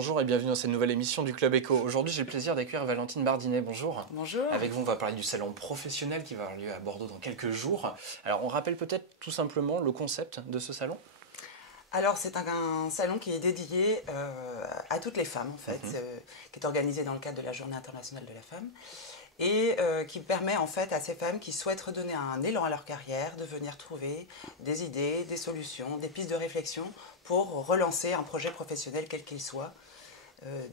Bonjour et bienvenue dans cette nouvelle émission du Club Éco. Aujourd'hui, j'ai le plaisir d'accueillir Valentine Bardinet. Bonjour. Bonjour. Avec vous, on va parler du salon professionnel qui va avoir lieu à Bordeaux dans quelques jours. Alors, on rappelle peut-être tout simplement le concept de ce salon. Alors, c'est un salon qui est dédié à toutes les femmes, en fait, qui est organisé dans le cadre de la Journée internationale de la femme et qui permet en fait à ces femmes qui souhaitent redonner un élan à leur carrière de venir trouver des idées, des solutions, des pistes de réflexion pour relancer un projet professionnel quel qu'il soit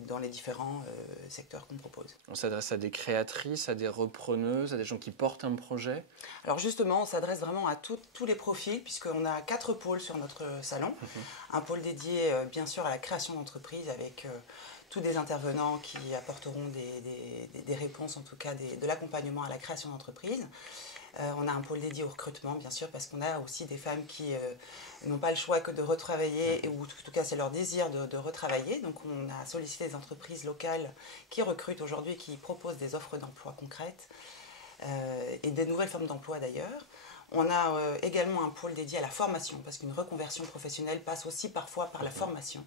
dans les différents secteurs qu'on propose. On s'adresse à des créatrices, à des repreneuses, à des gens qui portent un projet. Alors justement, on s'adresse vraiment à tous les profils puisqu'on a 4 pôles sur notre salon. Un pôle dédié bien sûr à la création d'entreprises avec tous des intervenants qui apporteront des réponses, en tout cas de l'accompagnement à la création d'entreprises. On a un pôle dédié au recrutement, bien sûr, parce qu'on a aussi des femmes qui n'ont pas le choix que de retravailler, ou en tout cas c'est leur désir de retravailler. Donc on a sollicité des entreprises locales qui recrutent aujourd'hui, qui proposent des offres d'emploi concrètes et des nouvelles formes d'emploi d'ailleurs. On a également un pôle dédié à la formation, parce qu'une reconversion professionnelle passe aussi parfois par la formation.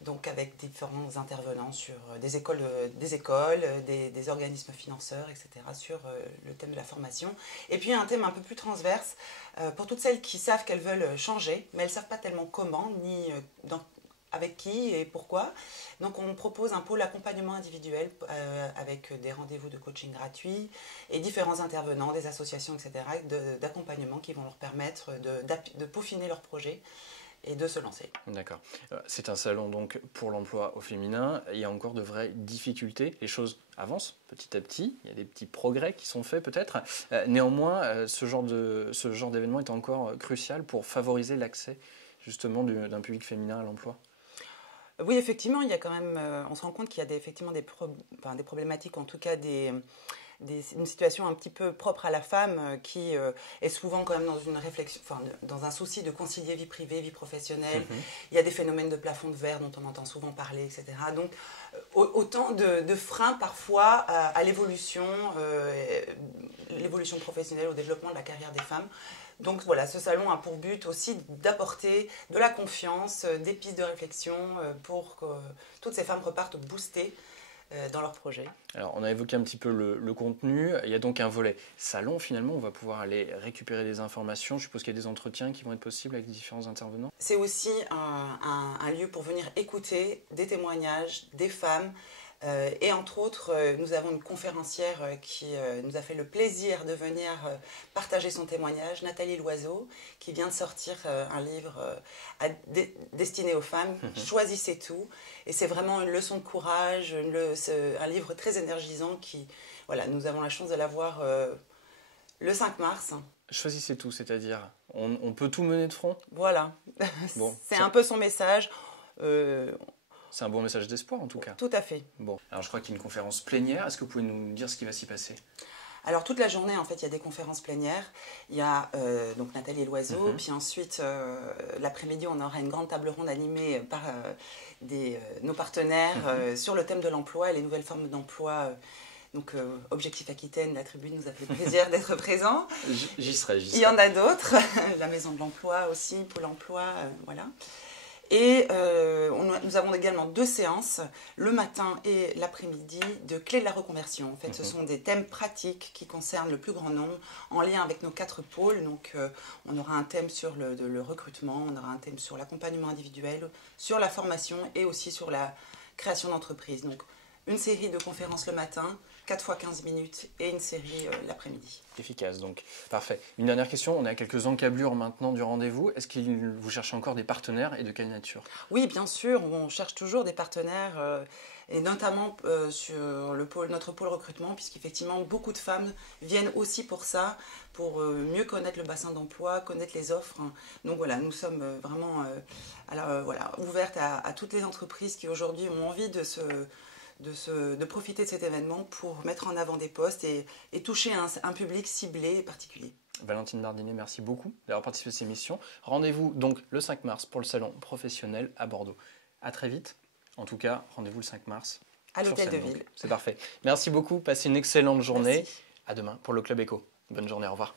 Donc avec différents intervenants sur des écoles, des organismes financeurs, etc. sur le thème de la formation. Et puis un thème un peu plus transverse pour toutes celles qui savent qu'elles veulent changer, mais elles ne savent pas tellement comment, ni avec qui et pourquoi. Donc on propose un pôle accompagnement individuel avec des rendez-vous de coaching gratuits et différents intervenants, des associations, etc. d'accompagnement qui vont leur permettre de peaufiner leur projet et de se lancer. D'accord. C'est un salon donc pour l'emploi au féminin. Il y a encore de vraies difficultés. Les choses avancent petit à petit. Il y a des petits progrès qui sont faits peut-être. Néanmoins, ce genre d'événement est encore crucial pour favoriser l'accès justement d'un public féminin à l'emploi. Oui, effectivement, il y a quand même, on se rend compte qu'il y a effectivement des problématiques, en tout cas une situation un petit peu propre à la femme qui est souvent quand même dans une réflexion, dans un souci de concilier vie privée, vie professionnelle. Il y a des phénomènes de plafond de verre dont on entend souvent parler, etc. Donc autant de freins parfois à l'évolution professionnelle, au développement de la carrière des femmes. Donc voilà, ce salon a pour but aussi d'apporter de la confiance, des pistes de réflexion pour que toutes ces femmes repartent boostées dans leur projet. Alors, on a évoqué un petit peu le contenu. Il y a donc un volet salon, finalement. On va pouvoir aller récupérer des informations. Je suppose qu'il y a des entretiens qui vont être possibles avec les différents intervenants. C'est aussi un lieu pour venir écouter des témoignages des femmes. Et entre autres, nous avons une conférencière qui nous a fait le plaisir de venir partager son témoignage, Nathalie Loiseau, qui vient de sortir un livre destiné aux femmes, Choisissez tout. Et c'est vraiment une leçon de courage, un livre très énergisant qui, voilà, nous avons la chance de l'avoir le 5 mars. Choisissez tout, c'est-à-dire on peut tout mener de front ? Voilà, bon, c'est un peu son message. C'est un bon message d'espoir en tout cas. Tout à fait. Bon, alors je crois qu'il y a une conférence plénière. Est-ce que vous pouvez nous dire ce qui va s'y passer ? Alors toute la journée, en fait, il y a des conférences plénières. Il y a donc Nathalie Loiseau, puis ensuite, l'après-midi, on aura une grande table ronde animée par nos partenaires sur le thème de l'emploi et les nouvelles formes d'emploi. Donc Objectif Aquitaine, la tribune nous a fait plaisir d'être présent. J'y serai. Il y en a d'autres, la Maison de l'Emploi aussi, Pôle Emploi, voilà. Et nous avons également 2 séances, le matin et l'après-midi, de clés de la reconversion. En fait, ce sont des thèmes pratiques qui concernent le plus grand nombre, en lien avec nos 4 pôles. Donc, on aura un thème sur le recrutement, on aura un thème sur l'accompagnement individuel, sur la formation et aussi sur la création d'entreprise. Donc, une série de conférences le matin, 4 fois 15 minutes et une série l'après-midi. Efficace donc, parfait. Une dernière question, on a quelques encablures maintenant du rendez-vous. Est-ce que vous cherchez encore des partenaires et de quelle nature ? Oui, bien sûr, on cherche toujours des partenaires et notamment sur notre pôle recrutement, puisqu'effectivement beaucoup de femmes viennent aussi pour ça, pour mieux connaître le bassin d'emploi, connaître les offres. Donc voilà, nous sommes vraiment ouvertes à toutes les entreprises qui aujourd'hui ont envie de profiter de cet événement pour mettre en avant des postes et toucher un public ciblé et particulier. Valentine Bardinet, merci beaucoup d'avoir participé à cette émission. Rendez-vous donc le 5 mars pour le salon professionnel à Bordeaux. À très vite. En tout cas, rendez-vous le 5 mars. À l'Hôtel de Ville. C'est parfait. Merci beaucoup. Passez une excellente journée. Merci. À demain pour le Club Éco. Bonne journée. Au revoir.